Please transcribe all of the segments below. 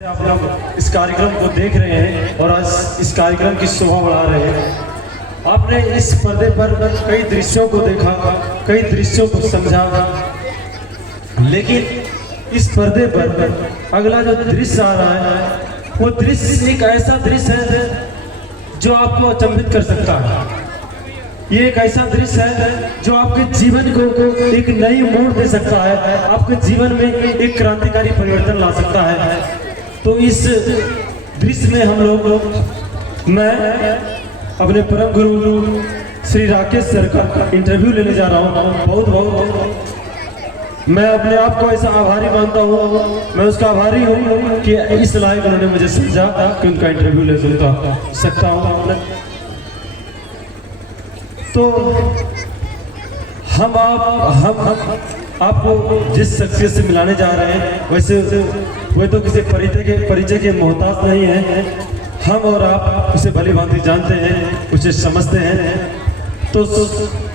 आप लोग इस कार्यक्रम को देख रहे हैं और आज इस कार्यक्रम की शोभा बढ़ा रहे हैं। आपने इस पर्दे पर कई दृश्यों को देखा, कई दृश्यों को समझा, लेकिन इस पर्दे पर अगला जो दृश्य आ रहा है वो दृश्य एक ऐसा दृश्य है जो आपको अचंभित कर सकता है। ये एक ऐसा दृश्य है जो आपके जीवन को एक नई मोड़ दे सकता है, आपके जीवन में एक क्रांतिकारी परिवर्तन ला सकता है। तो इस दृश्य में हम लोग, मैं अपने परम गुरु श्री राकेश सर का इंटरव्यू लेने जा रहा हूँ। बहुत बहुत मैं अपने आप को ऐसा आभारी मानता हूँ, मैं उसका आभारी हूँ कि इस लायक उन्होंने मुझे समझा कि उनका इंटरव्यू ले सकता हूँ। तो हम आपको जिस शख्सियत से मिलाने जा रहे हैं वैसे वो तो किसी परिचय के मोहताज नहीं है। हम और आप उसे भली भांति जानते हैं, उसे समझते हैं। तो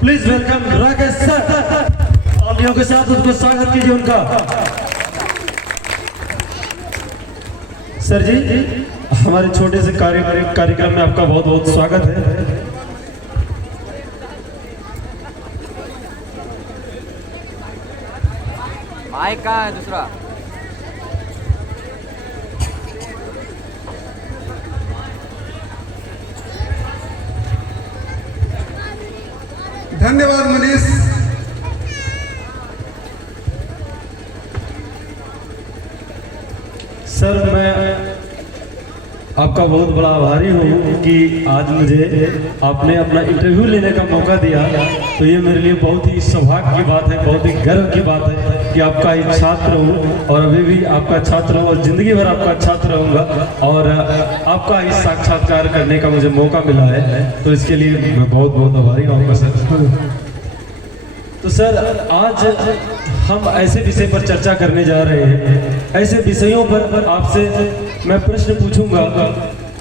प्लीज वेलकम राकेश सर। तालियों के साथ उनको स्वागत कीजिए उनका। सर जी, हमारे छोटे से कार्यक्रम में आपका बहुत बहुत स्वागत है। माइक कहाँ है दूसरा? धन्यवाद मनीष। सर, मैं आपका बहुत बड़ा आभारी हूँ कि आज मुझे आपने अपना इंटरव्यू लेने का मौका दिया। तो ये मेरे लिए बहुत ही सौभाग्य की बात है, बहुत ही गर्व की बात है कि आपका एक छात्र हूँ और अभी भी आपका छात्र हूँ और जिंदगी भर आपका छात्र रहूँगा और आपका इस साक्षात्कार करने का मुझे मौका मिला है, तो इसके लिए मैं बहुत बहुत आभारी रहूँगा सर। तो सर, आज हम ऐसे विषय पर चर्चा करने जा रहे हैं, ऐसे विषयों पर आपसे मैं प्रश्न पूछूंगा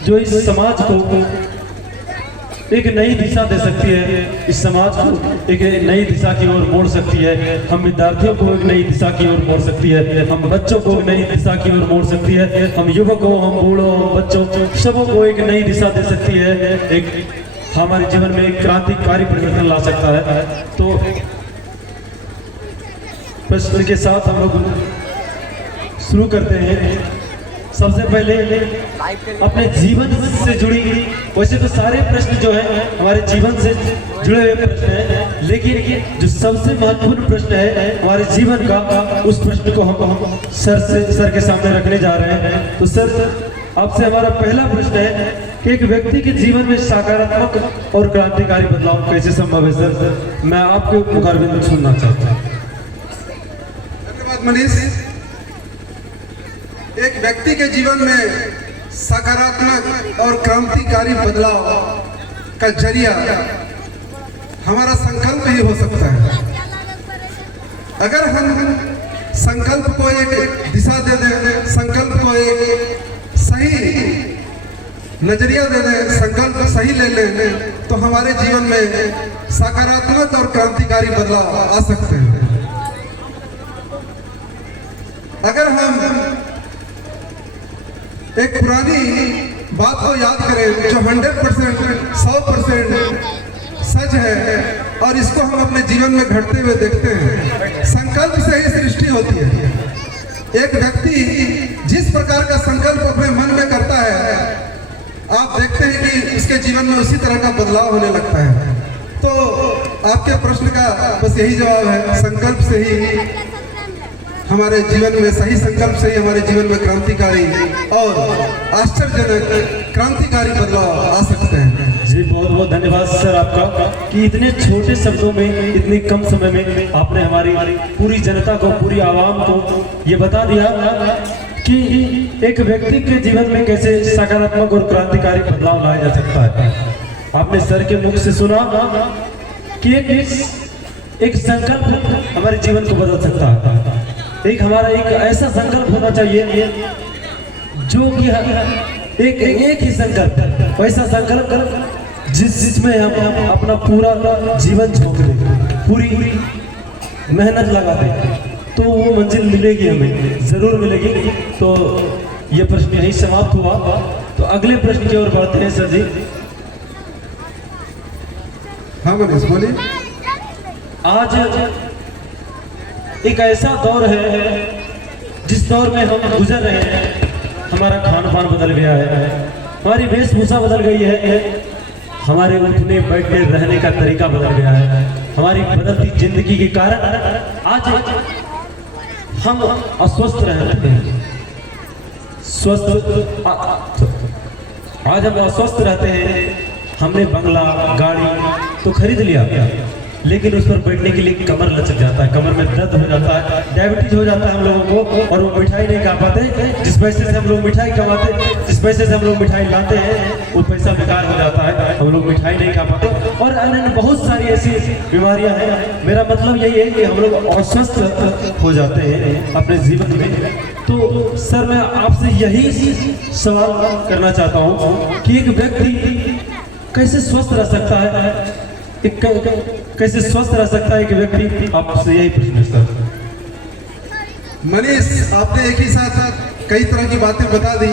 जो इस समाज को एक नई दिशा दे सकती है, इस समाज को एक नई दिशा की ओर मोड़ सकती है, हम विद्यार्थियों को एक नई दिशा की ओर मोड़ सकती है, हम बच्चों को एक नई दिशा की ओर मोड़ सकती है, हम युवकों, हम बूढ़ों, हम बच्चों, सबों को एक नई दिशा दे सकती है, एक हमारे जीवन में एक क्रांतिकारी परिवर्तन ला सकता है। तो प्रश्न के साथ हम लोग शुरू करते हैं। सबसे पहले अपने जीवन से जुड़ी, वैसे तो सारे प्रश्न जो है हमारे जीवन से जुड़े हुए प्रश्न हैं, लेकिन जो सबसे महत्वपूर्ण प्रश्न है हमारे जीवन का, उस प्रश्न को हम सर के सामने रखने जा रहे हैं। तो सर, आपसे हमारा पहला प्रश्न है कि एक व्यक्ति के जीवन में सकारात्मक और क्रांतिकारी बदलाव कैसे संभव है? सर, मैं आपके मुखारबिंद में सुनना चाहता हूँ। मनीष, एक व्यक्ति के जीवन में सकारात्मक और क्रांतिकारी बदलाव का जरिया हमारा संकल्प ही हो सकता है। अगर हम संकल्प को एक दिशा दे दें, संकल्प को एक सही नजरिया दे दें, संकल्प सही ले लें, तो हमारे जीवन में सकारात्मक और क्रांतिकारी बदलाव आ सकते हैं। अगर हम एक पुरानी बात को याद करें जो 100%, 100% सच है और इसको हम अपने जीवन में घटते हुए देखते हैं, संकल्प से ही सृष्टि होती है। एक व्यक्ति जिस प्रकार का संकल्प अपने मन में करता है, आप देखते हैं कि उसके जीवन में उसी तरह का बदलाव होने लगता है। तो आपके प्रश्न का बस यही जवाब है, संकल्प से ही हमारे जीवन में, सही संकल्प से ही हमारे जीवन में क्रांतिकारी और आश्चर्यजनक क्रांतिकारी बदलाव आ सकते हैं। जी, बहुत बहुत धन्यवाद सर आपका कि इतने छोटे शब्दों में, इतने कम समय में आपने हमारी पूरी जनता को, पूरी आवाम को ये बता दिया कि एक व्यक्ति के जीवन में कैसे सकारात्मक और क्रांतिकारी बदलाव लाया जा सकता है। आपने सर के मुख से सुना कि एक संकल्प हमारे जीवन को बदल सकता है। एक हमारा एक ऐसा संकल्प होना चाहिए जो कि एक ही संकल्प, वैसा संकल्प जिसमें हम अपना पूरा जीवन झोंक दें, पूरी मेहनत लगा दें, तो वो मंजिल मिलेगी, हमें ज़रूर मिलेगी। तो ये प्रश्न यही समाप्त हुआ। तो अगले प्रश्न की ओर बढ़ते हैं सर जी। हाँ मनीष बोलिए। आज एक ऐसा दौर है जिस दौर में हम गुजर रहे हैं, हमारा खान पान बदल गया है, हमारी वेशभूषा बदल गई है, हमारे उठने बैठने रहने का तरीका बदल गया है। हमारी बदलती जिंदगी के कारण आज हम अस्वस्थ रहते हैं। आज हम अस्वस्थ रहते हैं। हमने बंगला गाड़ी तो खरीद लिया, लेकिन उस पर बैठने के लिए कमर लचक जाता है, कमर में दर्द हो जाता है, डायबिटीज हो जाता है हम लोगों को, और वो मिठाई नहीं खा पाते। जिस पैसे से हम लोग मिठाई कमाते, जिस पैसे से हम लोग मिठाई लाते हैं, वो पैसा बेकार हो जाता है, हम लोग मिठाई नहीं खा पाते, और अन्य बहुत सारी ऐसी बीमारियां हैं। मेरा मतलब यही है कि हम लोग अस्वस्थ हो जाते हैं अपने जीवन में। तो सर मैं आपसे यही सवाल करना चाहता हूँ कि एक व्यक्ति कैसे स्वस्थ रह सकता है, कैसे स्वस्थ रह सकता है एक व्यक्ति? आपसे यही प्रश्न है सर। मनीष, आपने एक ही साथ कई तरह की बातें बता दी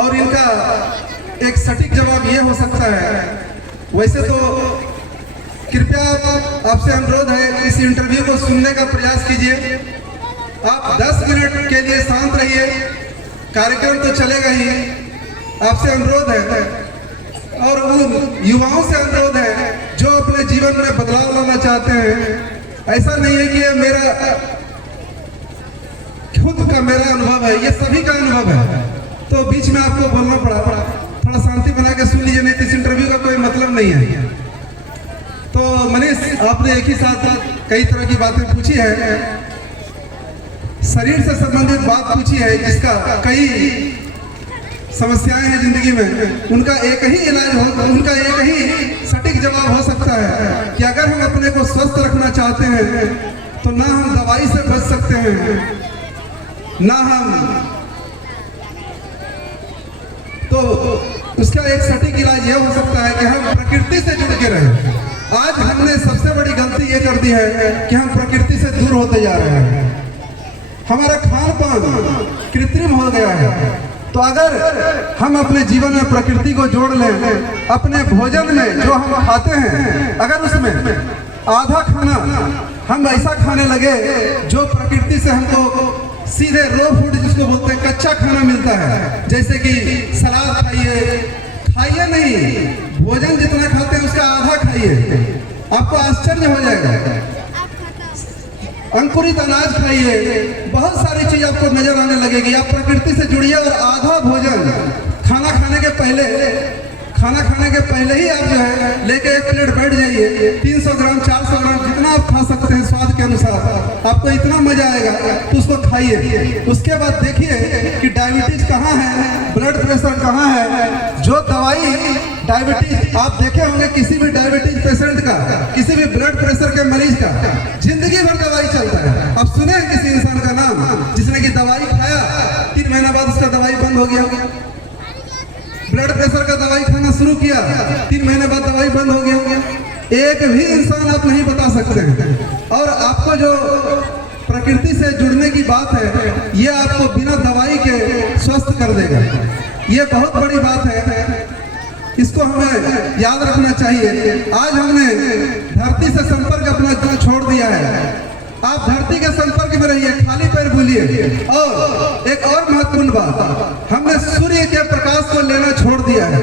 और इनका एक सटीक जवाब ये हो सकता है। वैसे तो कृपया आपसे अनुरोध है, इस इंटरव्यू को सुनने का प्रयास कीजिए। आप 10 मिनट के लिए शांत रहिए, कार्यक्रम तो चलेगा ही। आपसे अनुरोध है और उन युवाओं से अनुरोध है जो अपने जीवन में बदलाव लाना चाहते हैं। ऐसा नहीं है कि ये मेरा खुद का मेरा अनुभव है, ये सभी का अनुभव है। तो बीच में आपको बोलना पड़ा, थोड़ा शांति बना के सुन लीजिए, नहीं तो इस इंटरव्यू का कोई मतलब नहीं है। तो मनीष, आपने एक ही साथ कई तरह की बातें पूछी है, शरीर से संबंधित बात पूछी है, जिसका कई समस्याएं हैं जिंदगी में, उनका एक ही इलाज हो, उनका एक ही सटीक जवाब हो सकता है कि अगर हम अपने को स्वस्थ रखना चाहते हैं तो ना हम दवाई से बच सकते हैं, ना हम, तो उसका एक सटीक इलाज यह हो सकता है कि हम प्रकृति से जुड़ के रहें। आज हमने सबसे बड़ी गलती ये कर दी है कि हम प्रकृति से दूर होते जा रहे हैं। हमारा खान पान कृत्रिम हो गया है। तो अगर हम अपने जीवन में प्रकृति को जोड़ लें, अपने भोजन में जो हम खाते हैं, अगर उसमें आधा खाना हम ऐसा खाने लगे जो प्रकृति से हमको सीधे रो फूड जिसको बोलते हैं कच्चा खाना मिलता है, जैसे कि सलाद खाइए नहीं, भोजन जितना खाते हैं उसका आधा खाइए, आपको आश्चर्य हो जाएगा। अंकुरित अनाज खाइए, बहुत सारी चीज आपको नजर आने लगेगी। आप प्रकृति से जुड़िए और आधा भोजन खाना खाने के पहले ही आप जो है लेके एक प्लेट बैठ जाइए। 300 ग्राम 400 ग्राम जितना आप खा सकते हैं स्वाद के अनुसार, आपको इतना मजा आएगा तो उसको खाइए। उसके बाद देखिए कि डायबिटीज कहाँ है, ब्लड प्रेशर कहाँ है। जो दवाई डायबिटीज आप देखे होंगे, किसी भी डायबिटीज पेशेंट का, किसी भी ब्लड प्रेशर के मरीज का जिंदगी भर दवाई चलता है। आप सुने हैं किसी इंसान का नाम जिसने की दवाई खाया 3 महीना बाद उसका दवाई बंद हो गया? ब्लड प्रेशर का दवाई खाना शुरू किया, 3 महीने बाद दवाई बंद हो गया? एक भी इंसान आप नहीं बता सकते हैं। और आपको जो प्रकृति से जुड़ने की बात है, ये आपको बिना दवाई के स्वस्थ कर देगा। ये बहुत बड़ी बात है, इसको हमें याद रखना चाहिए। आज हमने धरती से संपर्क अपना छोड़ दिया है। आप धरती के संपर्क में रहिए, खाली पैर भूलिए। और एक और महत्वपूर्ण बात, हमने सूर्य के प्रकाश को लेना छोड़ दिया है।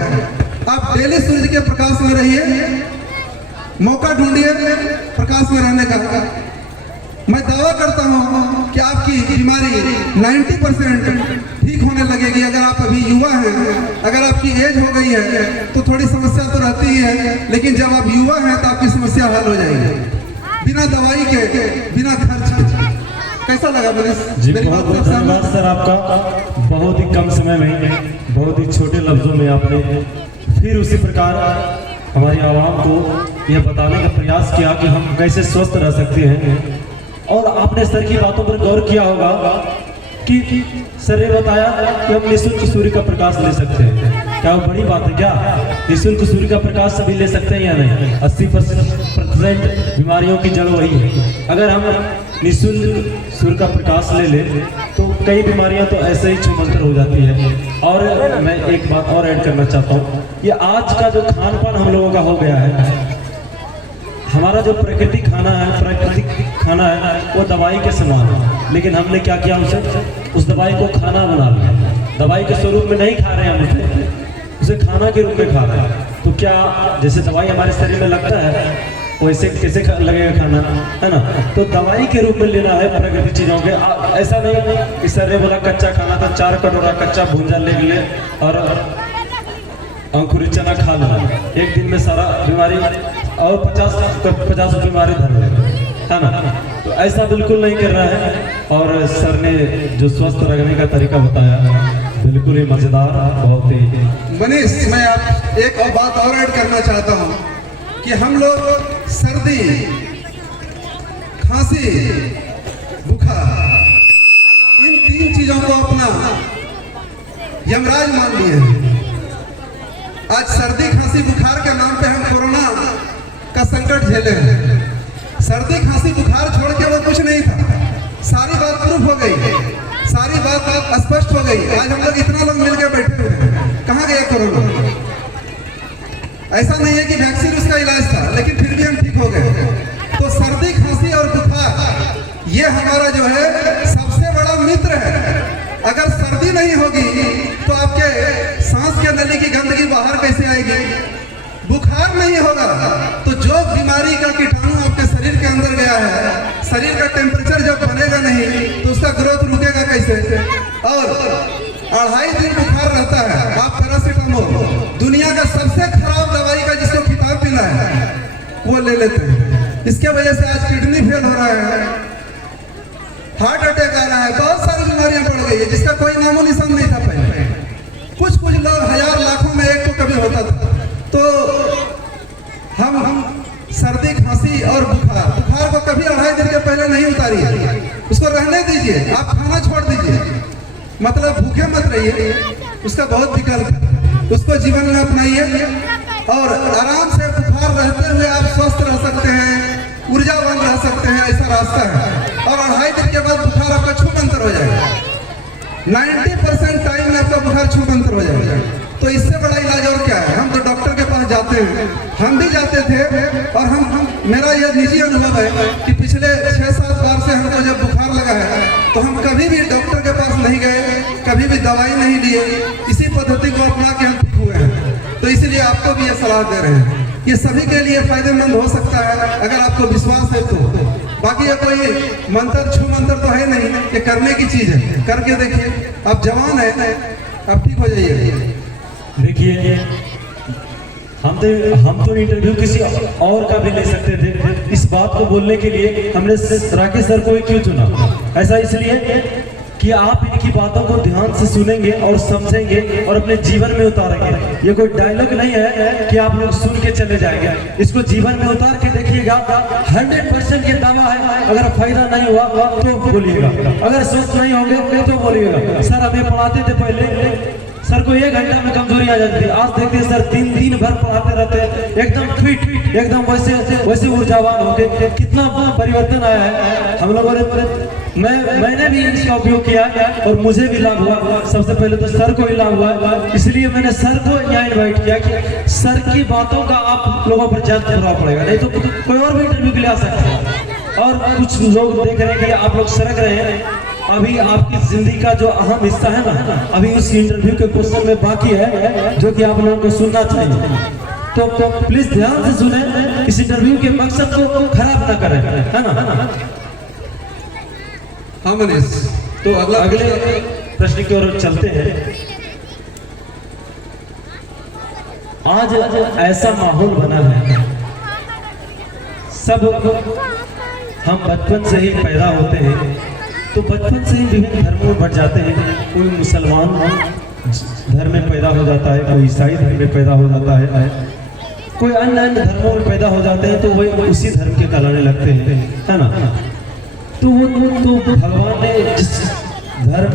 आप डेली सूर्य के प्रकाश में रहिए, मौका ढूंढिए प्रकाश में रहने का। मैं दावा करता हूं कि आपकी बीमारी 90% ठीक होने लगेगी। अगर आप अभी युवा हैं, अगर आपकी एज हो गई है तो थोड़ी समस्या तो रहती ही है, लेकिन जब आप युवा हैं तो आपकी समस्या हल हो जाएगी बिना दवाई के, बिना खर्च के। कैसा लगा मनीष? जी बहुत बहुत धन्यवाद सर आपका। बहुत ही कम समय में, बहुत ही छोटे लफ्जों में आपने फिर उसी प्रकार हमारी आवाम को यह बताने का प्रयास किया कि हम कैसे स्वस्थ रह सकते हैं। और आपने सर की बातों पर गौर किया होगा कि सर ने बताया कि हम निःशुल्क सूर्य का प्रकाश ले सकते हैं। क्या वो बड़ी बात है क्या? निःशुल्क सूर्य का प्रकाश सभी ले सकते हैं या नहीं? 80% बीमारियों की जड़ वही है। अगर हम निःशुल्क सूर्य का प्रकाश ले तो कई बीमारियां तो ऐसे ही छूमंतर हो जाती है। और मैं एक बात और ऐड करना चाहता हूँ, ये आज का जो खान पान हम लोगों का हो गया है, हमारा जो प्राकृतिक खाना है वो दवाई के समान है, लेकिन हमने क्या किया, उस दवाई को खाना बना लिया। दवाई के स्वरूप में नहीं खा रहे हैं हम उसे खाना के रूप में खा रहे हैं। तो क्या जैसे दवाई हमारे शरीर में लगता है वैसे कैसे लगेगा खाना, है ना? तो दवाई के रूप में लेना है प्राकृतिक चीज़ों के। ऐसा नहीं कि सर ने बोला कच्चा खाना था, 4 कटोरा कच्चा भूंजा ले ले और अंकुरित चना खा लेना, एक दिन में सारा बीमारी और 50 बीमारी धर ले, है ना? तो ऐसा बिल्कुल नहीं कर रहा है। और सर ने जो स्वस्थ रखने का तरीका बताया बिल्कुल ही मजेदार, बहुत ही। मनीष, मैं आप एक और बात और ऐड करना चाहता हूँ कि हम लोग सर्दी, खांसी, बुखार, इन 3 चीजों को अपना यमराज मान लिए हैं। आज सर्दी, खांसी, बुखार के नाम पे हम कोरोना का संकट झेले हैं। सर्दी, खांसी, बुखार छोड़ के वो कुछ नहीं था। सारी बात प्रूफ हो गई, सारी बात स्पष्ट हो गई। आज हम लोग इतना लोग मिलकर बैठे हुए हैं, कहाँ गए कोरोना? ऐसा नहीं है कि वैक्सीन उसका इलाज था, लेकिन फिर भी हम ठीक हो गए। तो सर्दी, खांसी और बुखार ये हमारा जो है सबसे बड़ा मित्र है। अगर सर्दी नहीं होगी तो आपके सांस के नली की गंदगी बाहर कैसे आएगी? बुखार नहीं होगा तो जो बीमारी का कीटाणु आपके शरीर के अंदर गया है, शरीर का टेम्परेचर जब बनेगा नहीं तो उसका ग्रोथ रुकेगा कैसे? और 2.5 दिन बुखार रहता है, आप पैरासीटामोल, दुनिया का सबसे खराब दवाई का जिसको खिताब मिला है, वो ले लेते हैं। इसके वजह से आज किडनी फेल हो रहा है, हार्ट अटैक आ रहा है, बहुत सारी बीमारियां बढ़ गई है जिसका कोई नामो निशान नहीं था पहले। कुछ लोग 1000 लाखों में एक को कभी होता था। तो हम सर्दी, खांसी और बुखार को कभी 2.5 दिन के पहले नहीं उतारिए, उसको रहने दीजिए। आप खाना छोड़ दीजिए, मतलब भूखे मत रहिए, उसका बहुत विकल्प है, उसको जीवन में अपनाइए और आराम से बुखार रहते हुए आप स्वस्थ रह सकते हैं, ऊर्जावान रह सकते हैं, ऐसा रास्ता है। और 2.5 दिन के बाद बुखार आपका छूमंतर हो जाएगा। 90% टाइम में आपका बुखार छूमंतर हो जाएगा। तो इससे बड़ा इलाज और क्या है? हम तो डॉक्टर के पास जाते हैं, हम भी जाते थे और हम मेरा यह निजी अनुभव है कि पिछले 6-7 बार से हमको जब बुखार लगा है तो हम कभी भी डॉक्टर के पास नहीं गए, कभी भी दवाई नहीं लिए, इसी पद्धति को अपना के हम ठीक हुए हैं। तो इसलिए आपको भी ये सलाह दे रहे हैं, ये सभी के लिए फायदेमंद हो सकता है अगर आपको विश्वास है तो। बाकी ये कोई मंत्र छू मंत्र तो है नहीं, ये करने की चीज है, करके देखिए। आप जवान है, आप ठीक हो जाइए। देखिए, हम तो इंटरव्यू किसी और का भी ले सकते थे। इस बात को बोलने के लिए हमने राकेश सर को ही क्यों चुना? ऐसा इसलिए कि आप इनकी बातों को ध्यान से सुनेंगे और समझेंगे और अपने जीवन में उतारेंगे। ये कोई डायलॉग नहीं है कि आप लोग सुन के चले जाएंगे, इसको जीवन में उतार के देखिएगा। 100% ये दावा है। अगर फायदा नहीं हुआ तो बोलिएगा, अगर स्वस्थ नहीं होंगे तो बोलिएगा। सर हमें पढ़ाते थे पहले, सर को 1 घंटा में कमजोरी आ जाती थी, आज देखते हैं सर 3 दिन भर पढ़ाते रहते हैं, एकदम फिट, एकदम वैसे ऊर्जावान हो गए। कितना परिवर्तन आया है हम लोगों ने। मैंने भी इसका उपयोग किया और मुझे भी लाभ हुआ। सबसे पहले तो सर को ही लाभ हुआ, इसलिए मैंने सर को यहाँ इन्वाइट किया कि सर की बातों का आप लोगों पर ज्यादा प्रभाव पड़ेगा, नहीं तो कोई और भी इंटरव्यू के लिए आ सकता है। और कुछ लोग देख रहे हैं कि आप लोग सरक रहे हैं, अभी आपकी जिंदगी का जो अहम हिस्सा है ना, अभी उस इंटरव्यू के क्वेश्चन में बाकी है जो कि आप लोगों को सुनना चाहिए। तो प्लीज ध्यान से सुने, इस इंटरव्यू के मकसद को खराब ना करें, है ना? हाँ मनीष, तो अगले प्रश्न की ओर चलते हैं। आज ऐसा माहौल बना है, सब हम बचपन से ही पैदा होते हैं तो बचपन से ही विभिन्न धर्मों में बढ़ जाते हैं। कोई मुसलमान धर्म में पैदा हो जाता है, कोई ईसाई धर्म में पैदा हो जाता है, कोई अन्य धर्मों में पैदा हो जाते हैं तो वही उसी धर्म के कहलाने लगते हैं, है ना? तो भगवान ने जिस धर्म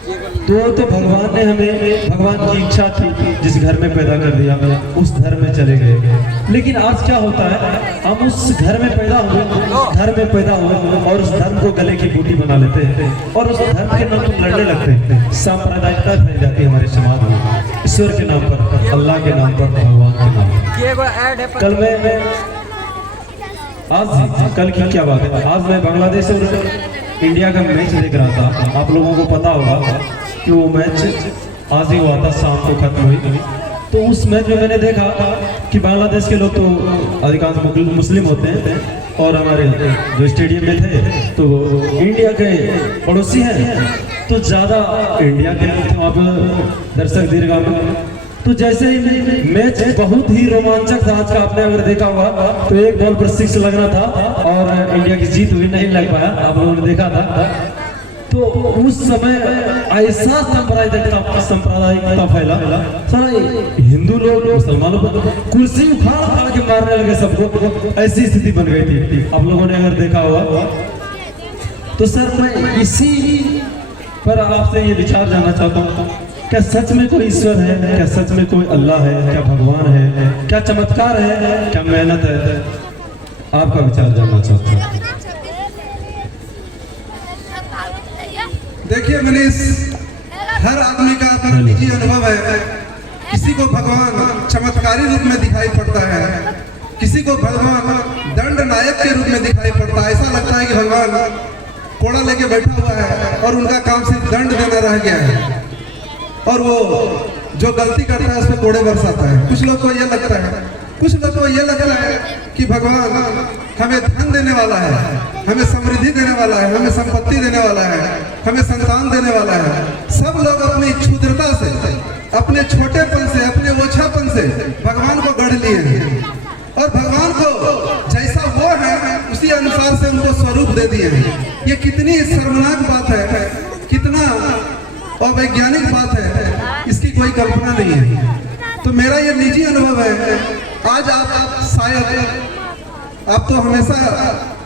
तो भगवान ने हमें, भगवान की इच्छा थी जिस घर में पैदा कर दिया उस घर में चले गए। लेकिन आज क्या होता है, हम उस घर में पैदा हुए और उस धर्म को गले की बूटी बना लेते हैं और उस धर्म के नाम पर लड़ने लगते हैं। सांप्रदायिकता फैल जाती है हमारे समाज में, ईश्वर के नाम पर, अल्लाह के नाम पर, भगवान के नाम पर। कल मैं आज कल की क्या बात है, आज मैं बांग्लादेश और इंडिया का मैच देख रहा था। आप लोगों को पता होगा कि वो मैच आज ही हुआ था, शाम को खत्म हुई। तो उस मैच में मैंने देखा कि बांग्लादेश के लोग तो अधिकांश मुस्लिम होते हैं और हमारे जो स्टेडियम में थे तो इंडिया के पड़ोसी हैं, तो ज़्यादा इंडिया के लोग थे वहाँ पर, दर्शक दीर्घा में। तो जैसे ही मैच बहुत ही रोमांचक था आज का, आपने अगर देखा होगा तो एक बॉल पर 6 लगना था और इंडिया की जीत हुई, नहीं लग पाया, आप लोगों ने देखा था। तो उस समय ऐसा सांप्रदायिकता फैला, सारा हिंदू लोग मुसलमानों पर कुर्सी उखाड़ के मारने लगे सबको, ऐसी स्थिति बन गई थी। आप लोगों ने अगर देखा होगा तो सर मैं इसी पर आपसे ये विचार जानना चाहता हूँ, क्या सच में कोई ईश्वर है, क्या सच में कोई अल्लाह है, क्या भगवान है, क्या चमत्कार है, क्या मेहनत है? आपका विचार जानना चाहता हूँ। देखिए मनीष, हर आदमी का अपना निजी अनुभव है। किसी को भगवान चमत्कारी रूप में दिखाई पड़ता है, किसी को भगवान दंड नायक के रूप में दिखाई पड़ता है। ऐसा लगता है कि भगवान कोड़ा लेके बैठा हुआ है और उनका काम सिर्फ दंड देना रह गया है और वो जो गलती करता है उस पर कोड़े बरसाता है। कुछ लोग को ये लगता है, कुछ लोग को ये लगता है कि भगवान हमें धन देने वाला है, हमें समृद्धि देने वाला है, हमें संपत्ति देने वाला है, हमें संतान देने वाला है। सब लोग अपनी क्षुद्रता से, अपने छोटेपन से, अपने ओछापन से भगवान को गढ़ लिए हैं और भगवान को जैसा वो है उसी अनुसार से उनको स्वरूप दे दिए हैं। ये कितनी शर्मनाक बात है, कितना अवैज्ञानिक बात है, इसकी कोई कल्पना नहीं है। तो मेरा ये निजी अनुभव है। आज आप शायद आप तो हमेशा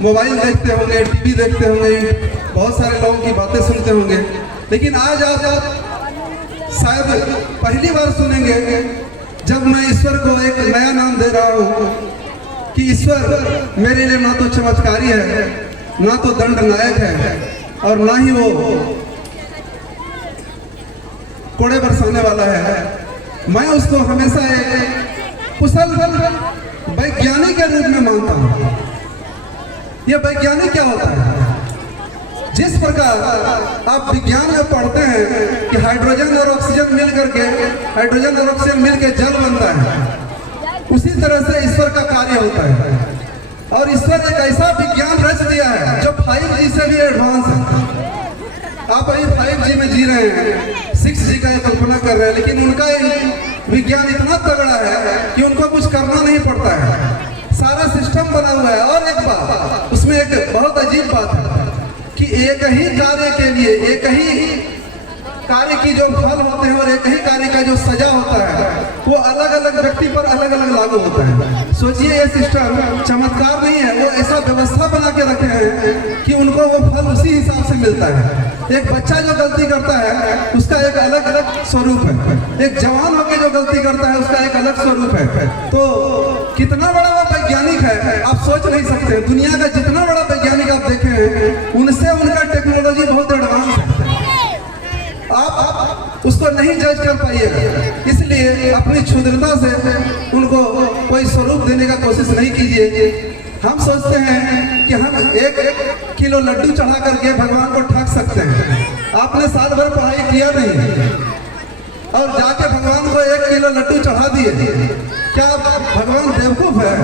मोबाइल देखते होंगे, टीवी देखते होंगे, बहुत सारे लोगों की बातें सुनते होंगे, लेकिन आज आप शायद पहली बार सुनेंगे जब मैं ईश्वर को एक नया नाम दे रहा हूँ कि ईश्वर मेरे लिए ना तो चमत्कारी है, ना तो दंड नायक है और ना ही वो कोड़े बरसाने वाला है। मैं उसको हमेशा एक कुशल वैज्ञानिक के रूप में मानता हूँ। ये वैज्ञानिक क्या होता है? जिस प्रकार आप विज्ञान में पढ़ते हैं कि हाइड्रोजन और ऑक्सीजन मिल करके, हाइड्रोजन और ऑक्सीजन मिलकर जल बनता है, उसी तरह से ईश्वर का कार्य होता है। और ईश्वर एक ऐसा विज्ञान रच दिया है जो 5G से भी एडवांस है। आप अभी 5G में जी रहे हैं, 6G का कल्पना कर रहे हैं, लेकिन उनका विज्ञान इतना तगड़ा है कि उनको कुछ करना नहीं पड़ता है, सारा सिस्टम बना हुआ है। और एक बात, उसमें एक बहुत अजीब बात है कि एक ही कार्य के लिए, एक ही कार्य की जो फल होते हैं और एक ही कार्य का जो सजा होता है वो अलग अलग व्यक्ति पर अलग अलग लागू होता है। सोचिए ये सिस्टम चमत्कार नहीं है, वो ऐसा व्यवस्था बना के रखे हैं कि उनको वो फल उसी हिसाब से मिलता है। एक बच्चा जो गलती करता है उसका एक अलग अलग स्वरूप है, एक जवान होकर जो गलती करता है उसका एक अलग स्वरूप है। तो कितना बड़ा वो वैज्ञानिक है आप सोच नहीं सकते। दुनिया का जितना बड़ा वैज्ञानिक आप देखे हैं उनसे उनका टेक्नोलॉजी बहुत एडवांस है, आप उसको नहीं जज कर पाइएगा। इसलिए अपनी क्षुद्रता से उनको कोई स्वरूप देने का कोशिश नहीं कीजिए। हम सोचते हैं कि हम 1 किलो लड्डू चढ़ा करके भगवान को ठग सकते हैं। आपने साल भर पढ़ाई किया नहीं और जाके भगवान को 1 किलो लड्डू चढ़ा दिए, क्या भगवान बेवकूफ है?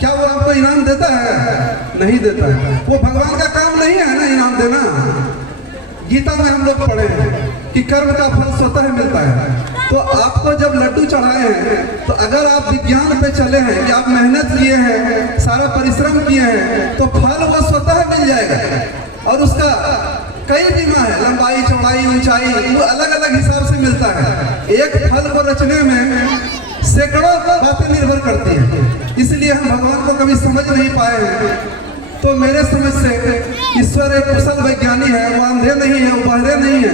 क्या वो आपको इनाम देता है? नहीं देता है। वो भगवान का काम नहीं है ना इनाम देना। गीता में हम लोग पढ़े हैं कि कर्म का फल स्वतः मिलता है। तो आपको जब लड्डू चढ़ाए हैं तो अगर आप विज्ञान पे चले हैं कि आप मेहनत किए हैं, सारा परिश्रम किए हैं, तो फल वो स्वतः मिल जाएगा। और उसका कई बीमा है, लंबाई, चौड़ाई, ऊंचाई, वो अलग अलग हिसाब से मिलता है। एक फल को रचने में सैकड़ों बातें निर्भर करती हैं। इसलिए हम भगवान को कभी समझ नहीं पाए हैं। तो मेरे समझ से ईश्वर एक कुशल वैज्ञानिक है, वो अंधे नहीं है, वो बहरे नहीं है,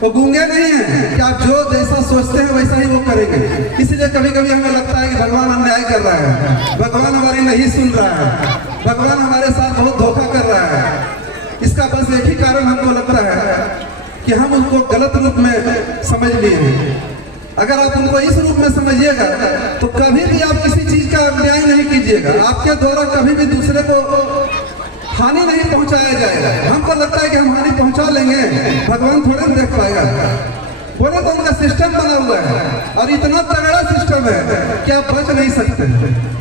वो गूंगे नहीं है कि आप जो जैसा सोचते हैं वैसा ही वो करेंगे। इसलिए कभी कभी हमें लगता है कि भगवान अन्याय कर रहा है, भगवान हमारी नहीं सुन रहा है, भगवान हमारे साथ बहुत धोखा कर रहा है। इसका बस एक ही कारण हमको लगता है कि हम उनको गलत रूप में समझ लिए हैं। अगर आप उनको इस रूप में समझिएगा तो कभी भी आप किसी चीज का अन्याय नहीं कीजिएगा, आपके द्वारा कभी भी दूसरे को हानि नहीं पहुंचाया जाएगा। हमको लगता है कि हम हानि पहुंचा लेंगे, भगवान थोड़े न देख पाएगा। बोले तो उनका सिस्टम बना हुआ है और इतना तगड़ा सिस्टम है कि आप बच नहीं सकते।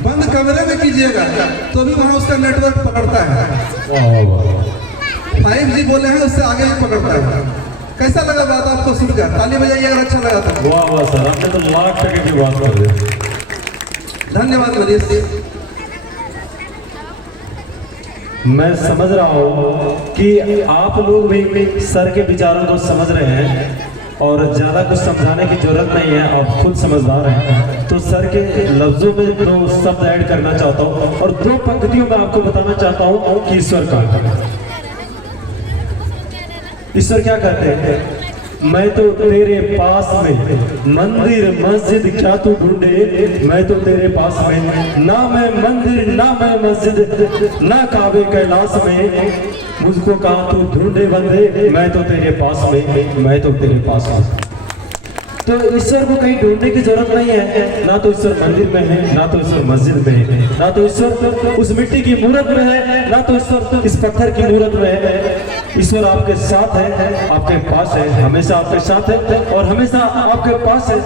बंद कमरे में कीजिएगा तो भी वहां उसका नेटवर्क पकड़ता है। 5G बोले हैं उससे आगे ही पकड़ता है। कैसा लगा बात आपको सुनकर? ताली बजाइए अगर अच्छा लगा तो। वाह वाह सर, आपने तो लाख टके की बात कर दी। धन्यवाद मनीष जी। मैं समझ रहा हूँ कि आप लोग भी सर के विचारों को समझ रहे हैं और ज़्यादा कुछ समझाने की जरूरत नहीं है, आप खुद समझदार हैं। तो सर के लफ्जों में 2 शब्द ऐड करना चाहता हूँ और 2 पंक्तियों में आपको बताना चाहता हूँ कि ईश्वर क्या कहते हैं। मैं तो तेरे पास में मंदिर मस्जिद क्या तू ढूंढे, मैं तो तेरे पास में ना मैं मंदिर ना मैं मस्जिद ना काबे कैलाश में, मुझको कहाँ तू ढूंढे बंदे, मैं तो तेरे पास में, मैं तो तेरे पास में। तो ईश्वर को कहीं ढूंढने की जरूरत नहीं है, ना तो ईश्वर मंदिर में है, ना तो ईश्वर मस्जिद में है, ना तो ईश्वर उस मिट्टी की मूर्त में है, ना तो ईश्वर इस पत्थर की मूर्त में है। ईश्वर आपके साथ है, आपके पास है, हमेशा आपके साथ है और हमेशा आपके पास है।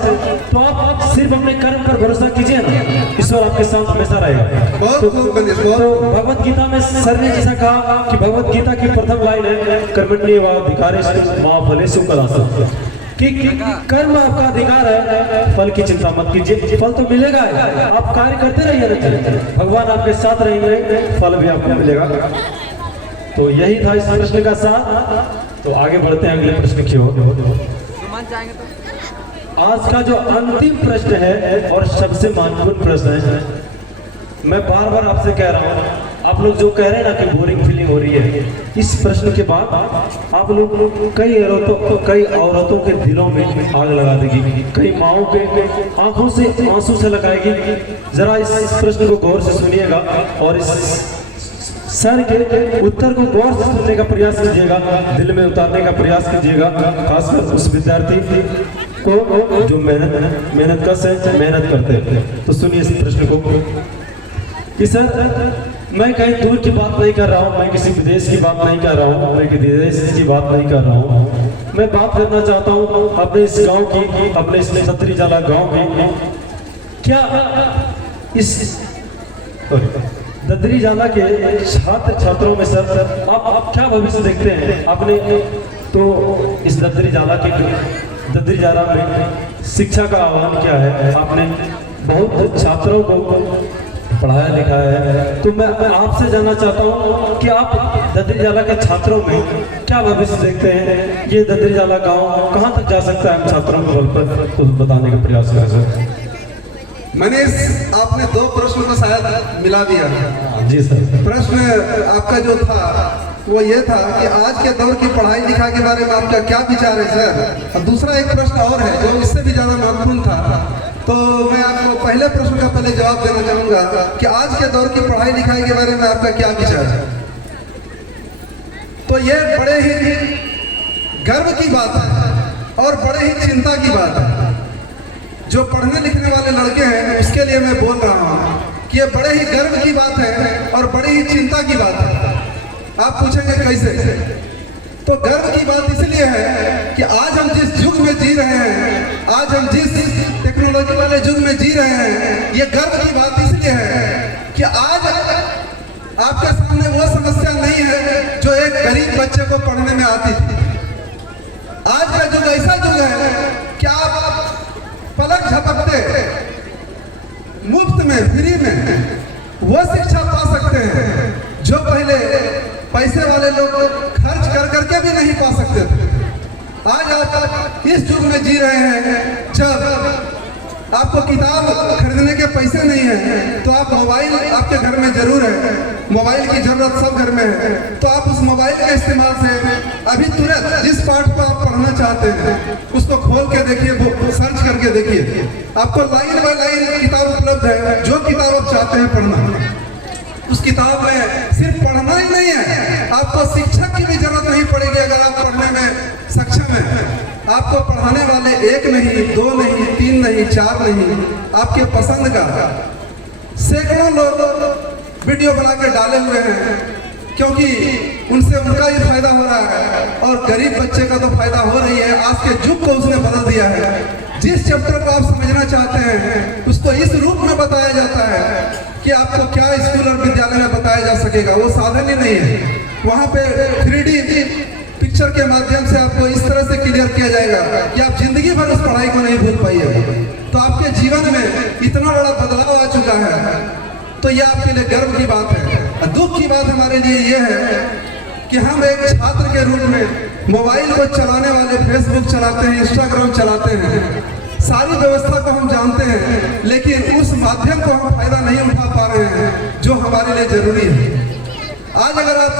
तो आप सिर्फ अपने कर्म पर भरोसा कीजिए ना, ईश्वर आपके साथ हमेशा रहेगा। तो भगवत गीता में सर ने जैसा कहा कि भगवत गीता की प्रथम लाइन है कर्मण्येवाधिकारेषु मा फलेषु कदाचन, कि कर्म आपका अधिकार है, फल की चिंता मत कीजिए, फल तो मिलेगा। आप कार्य करते रहिए, भगवान आपके साथ रहेंगे, फल भी आपको मिलेगा। तो यही था इस प्रश्न का साथ। तो आगे बढ़ते हैं अगले प्रश्न की ओर। आज का जो अंतिम प्रश्न है और सबसे महत्वपूर्ण प्रश्न है, मैं बार बार आपसे कह रहा हूँ, आप लोग जो कह रहे हैं ना कि बोरिंग फीलिंग हो रही है, इस प्रश्न के बाद आप लोग कई औरतों के दिलों में आग लगा देगी, कई माओं के आंखों से आंसू से लगाएगी। जरा इस प्रश्न को गौर से सुनिएगा और इस सर के उत्तर को गौर से सुनने का प्रयास कीजिएगा, दिल में उतारने का प्रयास कीजिएगा, खासकर उस विद्यार्थी को जो मेहनत करते हैं। तो सुनिए इस प्रश्न को कि सर मैं कहीं दूर की बात नहीं कर रहा हूँ, मैं किसी विदेश की बात नहीं कर रहा हूँ, मैं किसी देश की बात नहीं कर रहा हूँ, मैं बात करना चाहता हूँ अपने इस गांव की, अपने इस ददरी जाला गांव की। क्या इस ददरी जाला के छात्र छात्रों में सर आप क्या भविष्य देखते हैं आपने? तो इस ददरी जाला में शिक्षा का आह्वान क्या है? आपने बहुत छात्रों को पढ़ाया लिखाया है, तो मैं आपसे जानना चाहता हूँ कि आप ददरी जाला के छात्रों में क्या भविष्य देखते हैं? ये ददरी जाला गांव कहाँ तक जा सकता है हम छात्रों के बल पर, तो बताने का प्रयास करें सर। मनीष, आपने 2 प्रश्न को शायद मिला दिया। जी सर। प्रश्न आपका जो था वो ये था कि आज के दौर की पढ़ाई लिखाई के बारे में आपका क्या विचार है सर, और दूसरा एक प्रश्न और है जो इससे भी ज्यादा महत्वपूर्ण था। तो मैं आपको पहले प्रश्न का पहले जवाब देना चाहूंगा कि आज के दौर की पढ़ाई लिखाई के बारे में आपका क्या विचार है। तो ये बड़े ही गर्व की बात है और बड़े ही चिंता की बात है। जो पढ़ने लिखने वाले लड़के हैं उसके लिए मैं बोल रहा हूँ कि ये बड़े ही गर्व की बात है और बड़ी ही चिंता की बात है। आप पूछेंगे कैसे? तो गर्व की बात इसलिए है कि आज हम जिस युग में जी रहे हैं, आज हम जिस टेक्नोलॉजी वाले युग में जी रहे हैं, ये गर्व की बात इसलिए है कि आज आपके सामने वो समस्या नहीं है जो एक गरीब बच्चे को पढ़ने में आती थी। आज का युग ऐसा युग है कि आप पलक झपकते मुफ्त में, फ्री में वो शिक्षा पा सकते हैं जो पहले पैसे वाले लोग खर्च कर करके भी नहीं पा सकते थे। आज आप इस युग में जी रहे हैं जब आपको किताब खरीदने के पैसे नहीं है तो आप मोबाइल आपके घर में जरूर है, मोबाइल की जरूरत सब घर में है, तो आप उस मोबाइल के इस्तेमाल से अभी तुरंत जिस पाठ को आप पढ़ना चाहते हैं उसको खोल के देखिए, सर्च करके देखिए, आपको लाइन बाय लाइन किताब उपलब्ध है। जो किताब आप चाहते हैं पढ़ना, उस किताब में सिर्फ पढ़ना ही नहीं है, आपको शिक्षक की भी जरूरत नहीं पड़ेगी। अगर आप पढ़ने में सक्षम हैं, आपको पढ़ाने वाले एक नहीं, दो नहीं, तीन नहीं, चार नहीं, आपके पसंद का सैकड़ों लोग वीडियो बना के डाले हुए हैं, क्योंकि उनसे उनका ही फायदा हो रहा है और गरीब बच्चे का तो फायदा हो रही है। आज के युग को उसने बदल दिया है। जिस चैप्टर को आप समझना चाहते हैं उसको इस रूप में बताया जाता है कि आपको क्या स्कूल और विद्यालय में बताया जा सकेगा, वो साधन ही नहीं है। वहाँ पे 3D पिक्चर के माध्यम से आपको इस तरह से क्लियर किया जाएगा कि आप जिंदगी भर उस पढ़ाई को नहीं भूल पाइएगा। तो आपके जीवन में इतना बड़ा बदलाव आ चुका है, तो यह आपके लिए गर्व की बात है। दुख की बात हमारे लिए यह है कि हम एक छात्र के रूप में मोबाइल को चलाने वाले फेसबुक चलाते हैं, इंस्टाग्राम चलाते हैं, सारी व्यवस्था को हम जानते हैं, लेकिन उस माध्यम को हम फायदा नहीं उठा पा रहे हैं जो हमारे लिए जरूरी है। आज अगर आप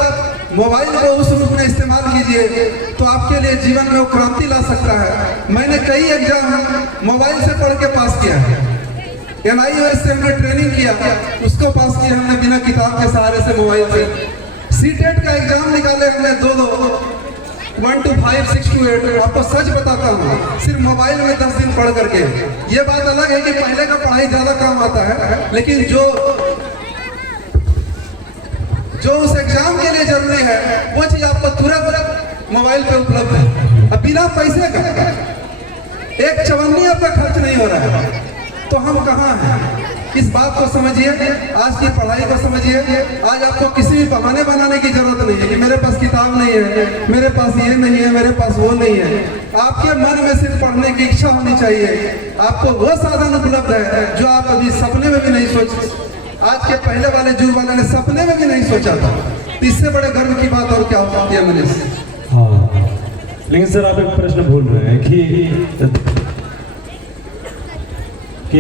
मोबाइल को उस रूप में इस्तेमाल कीजिए तो आपके लिए जीवन में वो क्रांति ला सकता है। मैंने कई एग्जाम मोबाइल से पढ़ के पास किया है। NIOS से हमने ट्रेनिंग किया, उसको पास किया हमने बिना किताब के सहारे से, मोबाइल से। CTET का एग्जाम निकाले हमने 1 to 5, 6 to 8। आपको सच बताता हूँ, सिर्फ मोबाइल में 10 दिन पढ़ करके। ये बात अलग है कि पहले का पढ़ाई ज्यादा काम आता है, लेकिन जो उस एग्जाम के लिए जरूरी है वो चीज आपको तुरंत मोबाइल पे उपलब्ध है। अब बिना पैसे का एक चवन्नी आपका खर्च नहीं हो रहा है, तो हम कहाँ हैं? इस बात को समझिए, आज की पढ़ाई को समझिए। आज आपको किसी भी बहाने बनाने की जरूरत नहीं है कि मेरे पास किताब नहीं है, मेरे पास ये नहीं है, मेरे पास वो नहीं है। आपके मन में सिर्फ पढ़ने की इच्छा होनी चाहिए। आपको वो साधन उपलब्ध है जो आप अभी सपने में भी नहीं सोच, आज के पहले वाले युग वाले ने सपने में भी नहीं सोचा था। इससे बड़े गर्व की बात और क्या हो सकती है मनीष? हाँ, लेकिन सर आप एक प्रश्न भूल रहे हैं कि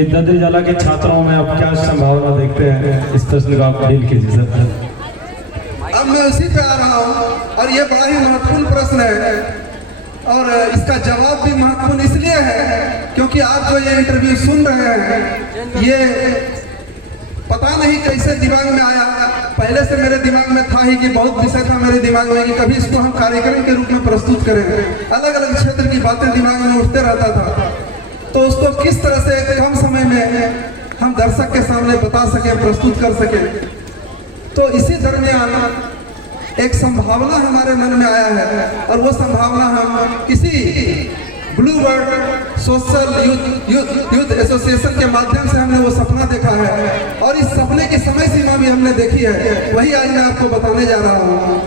ददरी जाला के छात्रों में आप क्या संभावना देखते हैं? इस प्रश्न का आप डील कीजिए सर। अब मैं उसी पे आ रहा हूँ, और ये बड़ा ही महत्वपूर्ण प्रश्न है, और इसका जवाब भी महत्वपूर्ण इसलिए है क्योंकि आप जो ये इंटरव्यू सुन रहे हैं, ये पता नहीं कैसे दिमाग में आया। पहले से मेरे दिमाग में था ही कि बहुत विषय था मेरे दिमाग में कि कभी इसको हम कार्यक्रम के रूप में प्रस्तुत करें। अलग अलग क्षेत्र की बातें दिमाग में उठते रहता था, तो उसको किस तरह से कम समय में हम दर्शक के सामने बता सके, प्रस्तुत कर सके। तो इसी दरमियान एक संभावना हमारे मन में आया है, और वो संभावना हम किसी blue bird social youth association के माध्यम से हमने वो सपना देखा है, और इस सपने की समय सीमा भी हमने देखी है। वही आज मैं आपको बताने जा रहा हूँ।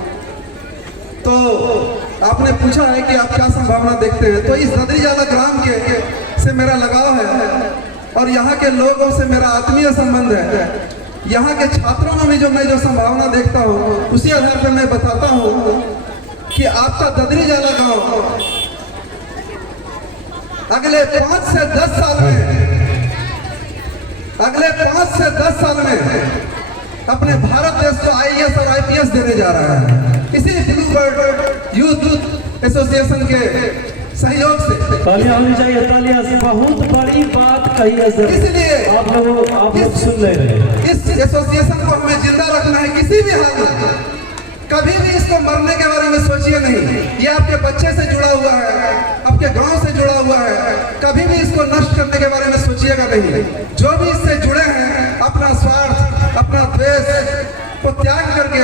तो आपने पूछा है कि आप क्या संभावना देखते हैं, तो इस ददरी जाला ग्राम के से मेरा लगाव है, और यहाँ के लोगों से मेरा आत्मीय संबंध है। यहाँ के छात्रों में भी जो मैं जो संभावना देखता हूँ, उसी आधार पर मैं बताता हूँ कि आपका ददरी जाला गाँव अगले 5 से 10 साल में अपने भारत देश को IAS और IPS देने जा रहा है, इसी ब्लू बर्ड यूथ एसोसिएशन के सहयोग से। तालियां होनी चाहिए, तालियां। बहुत बड़ी बात कही है सर, इसलिए आप लोग सुन रहे हैं। इस एसोसिएशन को हमें जिंदा रखना है किसी भी हाल में। कभी भी इसको मरने के बारे में सोचिए नहीं। ये आपके बच्चे से जुड़ा हुआ है, आपके गांव से जुड़ा हुआ है। कभी भी इसको नष्ट करने के बारे में सोचिएगा नहीं। जो भी इससे जुड़े हैं, अपना स्वार्थ, अपना द्वेष को त्याग करके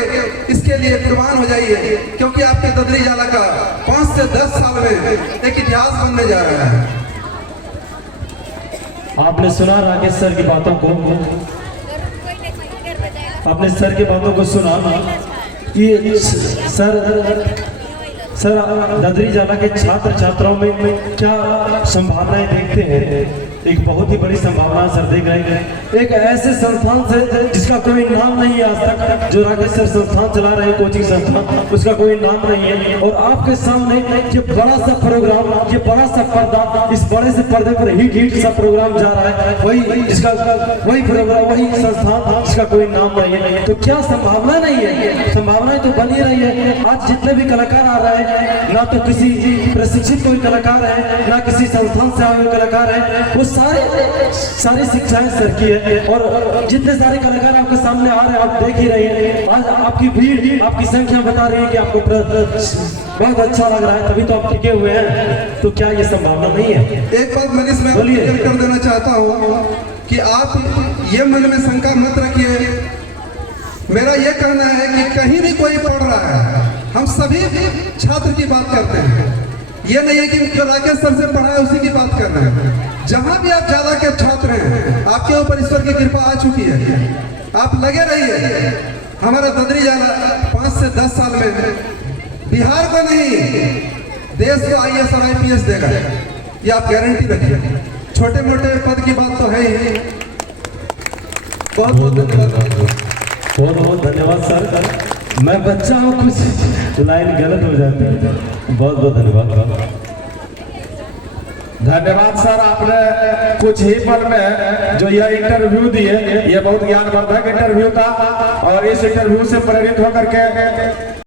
इसके लिए कुर्बान हो जाइए, क्योंकि आपके ददरी जाला का 5 से 10 साल में एक इतिहास बनने जा रहा है। आपने सुना राकेश सर की बातों को, आपने सर की बातों को सुना कि सर ददरी जाला के छात्र छात्राओं में क्या संभावनाएं देखते हैं। एक बहुत ही बड़ी संभावना सर देख रहे हैं। एक ऐसे संस्थान से जिसका कोई नाम नहीं है आज तक, जो राकेश सर संस्थान चला रहे हैं, कोचिंग संस्थान, उसका कोई नाम नहीं है। और आपके सामने ये बड़ा सा प्रोग्राम, ये बड़ा सा पर्दा, इस बड़े से पर्दे पर हिट सा प्रोग्राम जा रहा है, वही जिसका वही प्रोग्राम, वही संस्थान जिसका कोई नाम नहीं है। तो क्या संभावना नहीं है? संभावनाएं तो बनी रही है। आज जितने भी कलाकार आ रहे हैं, ना तो किसी प्रशिक्षित कोई कलाकार है, ना किसी संस्थान से आए हुए कलाकार है, वो सारी शिक्षाएं सर की है। और जितने सारे कलाकार आपके सामने आ रहे हैं, आप देख ही रहे हैं। आज आपकी भीड़, आपकी संख्या बता रही है कि आपको बहुत अच्छा लग रहा है, तभी तो आप टिके हुए हैं। तो क्या ये संभावना नहीं है? एक बात मनीष मैं क्लियर कर देना चाहता हूँ कि आप ये मन में शंका मत रखिए। मेरा ये कहना है कि कहीं भी कोई पढ़ रहा है, हम सभी छात्र की बात करते हैं। ये नहीं है कि जो राकेश सर से पढ़ा है उसी की बात कर रहे हैं। जहाँ भी आप ज्यादा के छात्र हैं, आपके ऊपर ईश्वर की कृपा आ चुकी है, आप लगे रहिए। हमारा ददरी जाला 5 से 10 साल में बिहार को नहीं, देश को IAS और IPS देगा, ये आप गारंटी रखिए। छोटे मोटे पद की बात तो है ही। बहुत बहुत धन्यवाद। बहुत बहुत धन्यवाद सर। मैं बच्चा हूँ, कुछ लाइन गलत हो जाती है। बहुत बहुत धन्यवाद। धन्यवाद सर, आपने कुछ ही पल में जो यह इंटरव्यू दिए, ये बहुत ज्ञानवर्धक इंटरव्यू था। और इस इंटरव्यू से प्रेरित होकर के